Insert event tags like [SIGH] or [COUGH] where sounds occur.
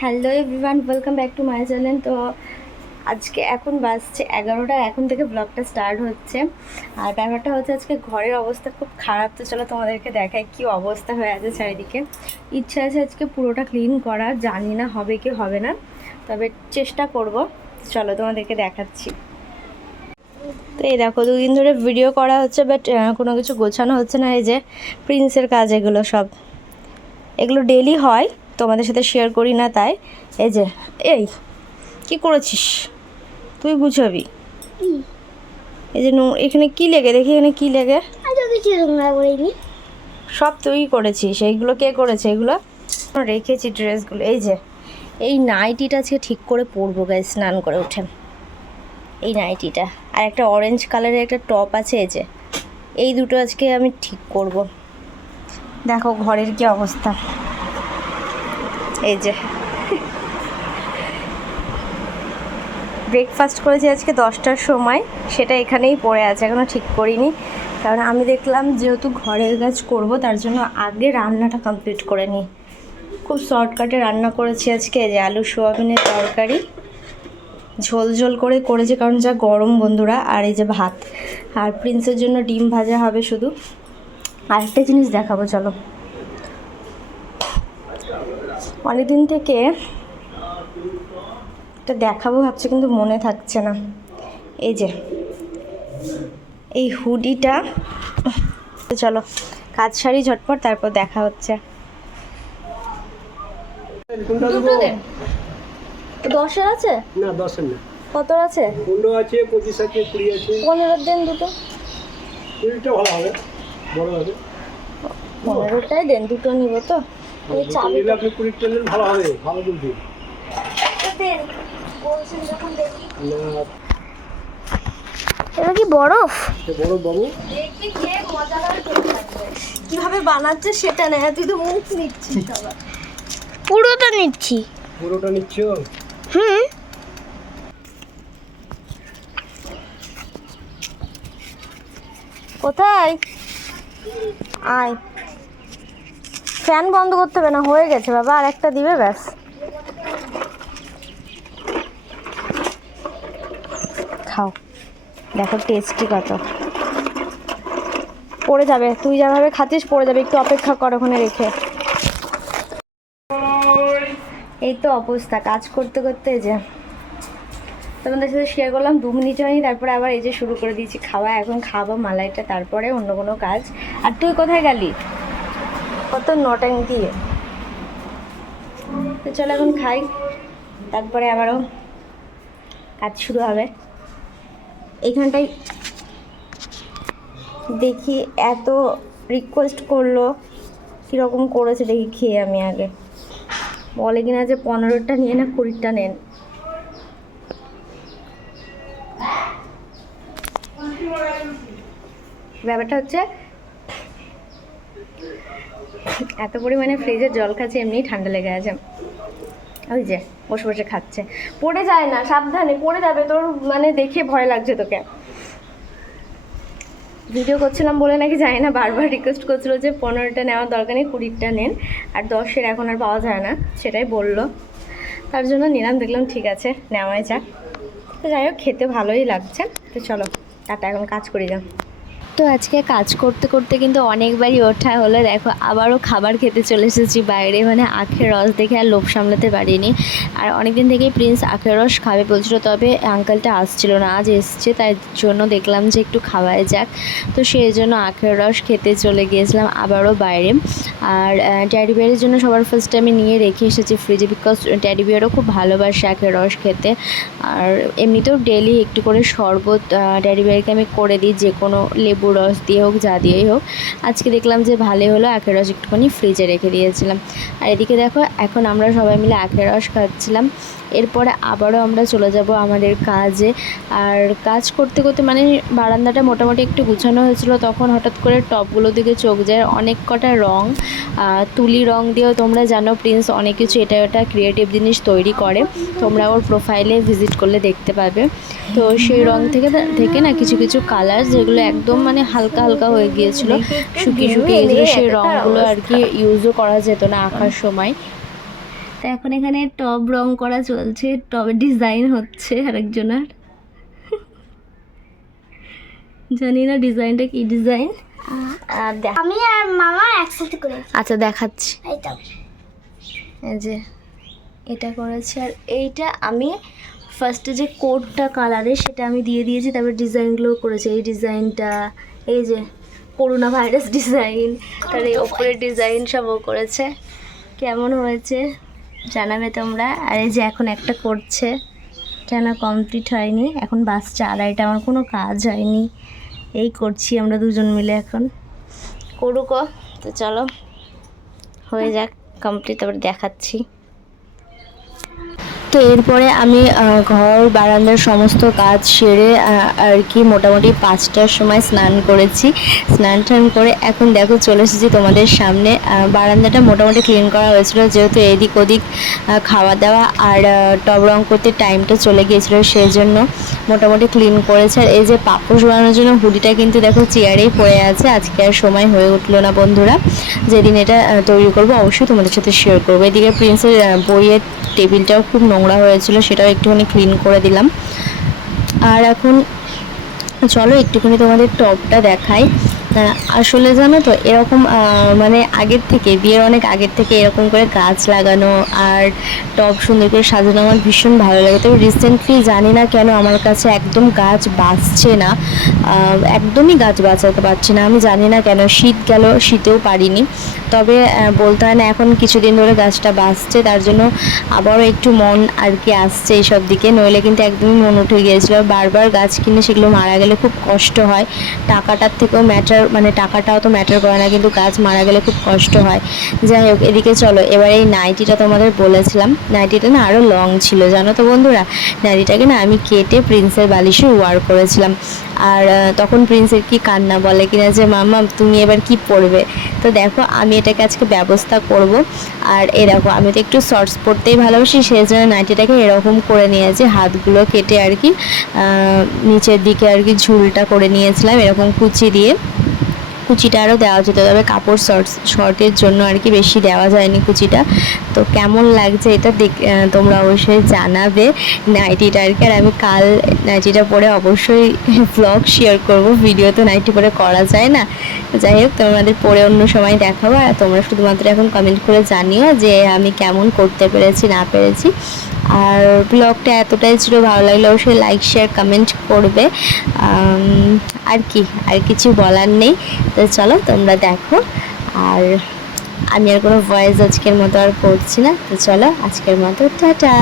Hello everyone, welcome back to my channel. তো আজকে এখন বাজছে এগারোটা, এখন থেকে ব্লগটা স্টার্ট হচ্ছে। আর ব্যাপারটা হচ্ছে আজকে ঘরের অবস্থা খুব খারাপ, তো চলো তোমাদেরকে দেখায় কি অবস্থা হয়ে আছে চারিদিকে। ইচ্ছা আছে আজকে পুরোটা ক্লিন করা জানি না হবে কি হবে না, তবে চেষ্টা করব। চলো তোমাদেরকে দেখাচ্ছি। তো এই দেখো, দুদিন ধরে ভিডিও করা হচ্ছে বাট কোনো কিছু গোছানো হচ্ছে না, এই যে প্রিন্সের কাজ, এগুলো সব। এগুলো ডেলি হয় তোমাদের সাথে শেয়ার করি না তাই? এই যে এই কি করেছিস? তুই বুঝাবি এই যে এখানে কি লেগে? দেখি এখানে কি লেগে? সব তুই করেছিস। এইগুলো কে করেছে? এগুলো? রেখেছি ড্রেসগুলো। এই যে এই নাইটিটা আজকে ঠিক করে পরবো গাই স্নান করে উঠে। এই নাইটিটা। আর একটা অরেঞ্জ কালারের একটা টপ আছে এই যে। এই দুটো আজকে আমি ঠিক করব। দেখো ঘরের কি অবস্থা। এই যে। ব্রেকফাস্ট করেছি আজকে দশটার সময়, সেটা এখানেই পড়ে আছে এখনও ঠিক করিনি। কারণ আমি দেখলাম যেহেতু ঘরের কাজ করব, তার জন্য আগে রান্নাটা কমপ্লিট করে নিই। খুব শর্টকাটে রান্না করেছি আজকে যে আলু সোয়াবিনের তরকারি। ঝোল ঝোল করে করেছি, কারণ যা গরম বন্ধুরা, আর এই যে ভাত। আর প্রিন্সের জন্য ডিম ভাজা হবে শুধু। আরেকটা জিনিস দেখাবো, চলো। অনেকদিন থেকে এটা দেখাবো ভাবছি কিন্তু মনে থাকছে না। এই যে এই হুডিটা চলো কাজ সারি ঝটপট তারপর দেখা হচ্ছে। দশের আছে? না দশের না। কত আছে? পনেরো আছে পঁচিশ আছে কুড়ি আছে। পনেরোর দেন দুটো। কুড়িটা ভালো হবে বড় হবে। পনেরোটাই দেন দুটো নিব তো। ভালো হবে ভালো কিন্তু না। এটা কি বরফ? বড় বাবু। কীভাবে বানাচ্ছে সেটা নেই তুই তো মুখ নিচ্ছিস পুরোটা নিচ্ছি। পুরোটা নিচ্ছ? হুম। কোথায়? আয়। ফ্যান বন্ধ করতে হবে না, হয়ে গেছে বাবা, আর একটা দিবে, ব্যাস। খাও। দেখো টেস্টি কত। পড়ে যাবে, তুই যেভাবে খাচ্ছিস পড়ে যাবে, একটু অপেক্ষা কর ওখানে রেখে। এই তো অবস্থা, কাজ করতে করতে যে তোমাদের সাথে শেয়ার করলাম দু মিনিট হয়নি তারপরে আবার এই যে শুরু করে দিয়েছি খাওয়া, এখন খাব মালাইটা, তারপরে অন্য কোনো কাজ। আর তুই কোথায় গেলি? কত? নটাং দিয়ে। তো চলো এখন খাই। তারপরে আবারও কাজ শুরু হবে। এইখানটাই দেখি এত রিকোয়েস্ট করল, কীরকম করেছে দেখি খেয়ে আমি আগে। বলে কিনা যে পনেরোটা নিয়ে না কুড়িটা নেন। ব্যাপারটা হচ্ছে এত পরিমাণে ফ্রিজের জল খাচ্ছে, এমনিই ঠান্ডা লেগে আছে। ওই যে, বসে বসে খাচ্ছে। পড়ে যায় না, সাবধানে, পড়ে যাবে, তোর মানে দেখে ভয় লাগছে তোকে। ভিডিও করছিলাম বলে নাকি জানি না, বারবার রিকোয়েস্ট করছিল যে পনেরোটা নেওয়ার দরকার নেই, কুড়িটা নেন, আর দশের এখন আর পাওয়া যায় না, সেটাই বলল। তার জন্য নিলাম, দেখলাম ঠিক আছে, নেওয়াই যাক। তো যাই হোক, খেতে ভালোই লাগছে। তো চলো, টাটা, এখন কাজ করি যাও। তো আজকে কাজ করতে করতে কিন্তু অনেকবারই ওঠা হলো। দেখো, আবারও খাবার খেতে চলে এসেছি বাইরে। মানে আখের রস দেখে আর লোভ সামলাতে পারিনি। আর অনেকদিন থেকেই প্রিন্স আখের রস খাবে বলছিল, তবে আঙ্কেলটা আসছিল না। আজ এসছে, তাই জন্য দেখলাম যে একটু খাওয়াই যাক। তো সেই জন্য আখের রস খেতে চলে গিয়েছিলাম আবারও বাইরে। আর ট্যাডি বিয়ারের জন্য সবার ফার্স্ট আমি নিয়ে রেখে এসেছি ফ্রিজে বিকজ ট্যাডি বিয়ারও খুব ভালোবাসে আখের রস খেতে। আর এমনিতেও ডেলি একটু করে শরবত ড্যাডি বিয়ারকে আমি করে দিই, যে কোনো লেবু রস দিয়ে হোক, যা দিয়েই হোক। আজকে দেখলাম যে ভালোই হলো, আখের রস একটুখানি ফ্রিজে রেখে দিয়েছিলাম। আর এদিকে দেখো, এখন আমরা সবাই মিলে আখের রস খাচ্ছিলাম। এরপরে আবারও আমরা চলে যাব আমাদের কাজে। আর কাজ করতে করতে মানে বারান্দাটা মোটামুটি একটু গুছানো হয়েছিল তখন হঠাৎ করে টপগুলোর দিকে চোখ যায় অনেক কটা রং আহ, তুলি রং দিয়েও তোমরা জানো প্রিন্স অনেক কিছু এটা ওটা ক্রিয়েটিভ জিনিস তৈরি করে তোমরা ওর প্রোফাইলে ভিজিট করলে দেখতে পাবে। তো সেই রং থেকে থেকে না কিছু কিছু কালার যেগুলো একদম মানে হালকা হালকা হয়ে গিয়েছিল শুকিয়ে শুকিয়ে গিয়ে সেই রঙগুলো আর কি ইউজও করা যেত না আঁকার সময়। এখন এখানে টব রং করা চলছে টবের ডিজাইন হচ্ছে আরেকজনের। জানি না ডিজাইনটা কি ডিজাইন। আমি আর মামা একসাথে করেছি। আচ্ছা দেখাচ্ছি। এই তো। এই যে এটা করেছি। আর এইটা আমি ফার্স্টে যে কোটটা কালারে সেটা আমি দিয়ে দিয়েছি তারপর ডিজাইনগুলো করেছি। এই ডিজাইনটা এই যে করোনা ভাইরাস [LAUGHS] ডিজাইন তার এই ওপরের ডিজাইন সবও করেছে। কেমন হয়েছে? জানাবে তোমরা। আর এই যে এখন একটা করছে, কেন কমপ্লিট হয়নি? এখন বাসটা আড়াইটা আমার কোনো কাজ হয়নি। এই করছি আমরা দুজন মিলে এখন। করুক, তো চলো, হয়ে যাক কমপ্লিট তারপর দেখাচ্ছি। তো এরপরে আমি ঘর, বারান্দার সমস্ত কাজ সেরে আর কি মোটামুটি পাঁচটার সময় স্নান করেছি। স্নান টান করে এখন দেখো চলে এসেছি তোমাদের সামনে। বারান্দাটা মোটামুটি ক্লিন করা হয়েছিল, যেহেতু এদিক ওদিক খাওয়া দাওয়া আর টব রং করতে টাইমটা চলে গিয়েছিল সেই জন্য মোটামুটি ক্লিন করেছে। আর এই যে পাপোশ বানানোর জন্য হুডিটা কিন্তু দেখো চেয়ারেই পড়ে আছে, আজকে আর সময় হয়ে উঠল না বন্ধুরা। যেদিন এটা তৈরি করব, অবশ্যই তোমাদের সাথে শেয়ার করব। এদিকে প্রিন্সের বইয়ের টেবিলটাও খুব নোংরা হয়েছিল, সেটাও একটুখানি ক্লিন করে দিলাম। আর এখন চলো একটুখানি তোমাদের টপটা দেখাই। আসলে জানো তো, এরকম মানে আগের থেকে, বিয়ের অনেক আগের থেকে এরকম করে গাছ লাগানো আর টব সুন্দর করে সাজানো আমার ভীষণ ভালো লাগে। তবে রিসেন্টলি জানি না কেন আমার কাছে একদম গাছ বাঁচছে না। একদমই গাছ বাঁচাতে পারছি না। আমি জানি না কেন, শীত গেল, শীতেও পারিনি। তবে বলতে হয় না, এখন কিছুদিন ধরে গাছটা বাঁচছে, তার জন্য আবারও একটু মন আর কি আসছে এইসব দিকে। নইলে কিন্তু একদমই মন উঠে গিয়েছিল। বারবার গাছ কিনে সেগুলো মারা গেলে খুব কষ্ট হয়। টাকাটার থেকেও ম্যাটার মানে টাকাটাও তো ম্যাটার করে না, কিন্তু গাছ মারা গেলে খুব কষ্ট হয়। যাই হোক, এদিকে চলো, এবার এই নাইটিটা তোমাদের বলেছিলাম। নাইটিটা না আরও লং ছিল, জানো তো বন্ধুরা? নাইটিটাকে না আমি কেটে প্রিন্সের বালিশে ওয়ার করেছিলাম। আর তখন প্রিন্সের কি কান্না বলে কিনা যে মামা তুমি এবার কি পরবে? তো দেখো, আমি এটাকে আজকে ব্যবস্থা করব। আর এ দেখো, আমি তো একটু শর্টস পরতেই ভালোবাসি সেই জন্য নাইটিটাকে এরকম করে নিয়েছি, হাতগুলো কেটে আর কি নিচের দিকে আর কি ঝুলটা করে নিয়েছিলাম, এরকম কুচি দিয়ে। কুচিটা আরও দেওয়া যেত, তবে কাপড় শর্টস শর্টের জন্য আর কি বেশি দেওয়া যায়নি কুচিটা। তো কেমন লাগছে এটা দেখ তোমরা অবশ্যই জানাবে নাইটিটা আর কি। আর আমি কাল নাইটিটা পরে অবশ্যই [LAUGHS] ব্লগ শেয়ার করব ভিডিও তো নাইটি পরে করা যায় না। যাই হোক, তোমাদের পরে অন্য সময় দেখাবো। আর তোমরা শুধুমাত্র এখন কমেন্ট করে জানিও যে আমি কেমন করতে পেরেছি, না পেরেছি। আর ব্লগটা এতটাই ছিল, ভালো লাগলে অবশ্যই লাইক শেয়ার কমেন্ট করবে। আর কি, আর কিছু বলার নেই। তো চলো, তোমরা দেখো। আর আমি আর কোনো ভয়েস আজকের মতো আর করছি না। তো চলো, আজকের মতো, টাটা!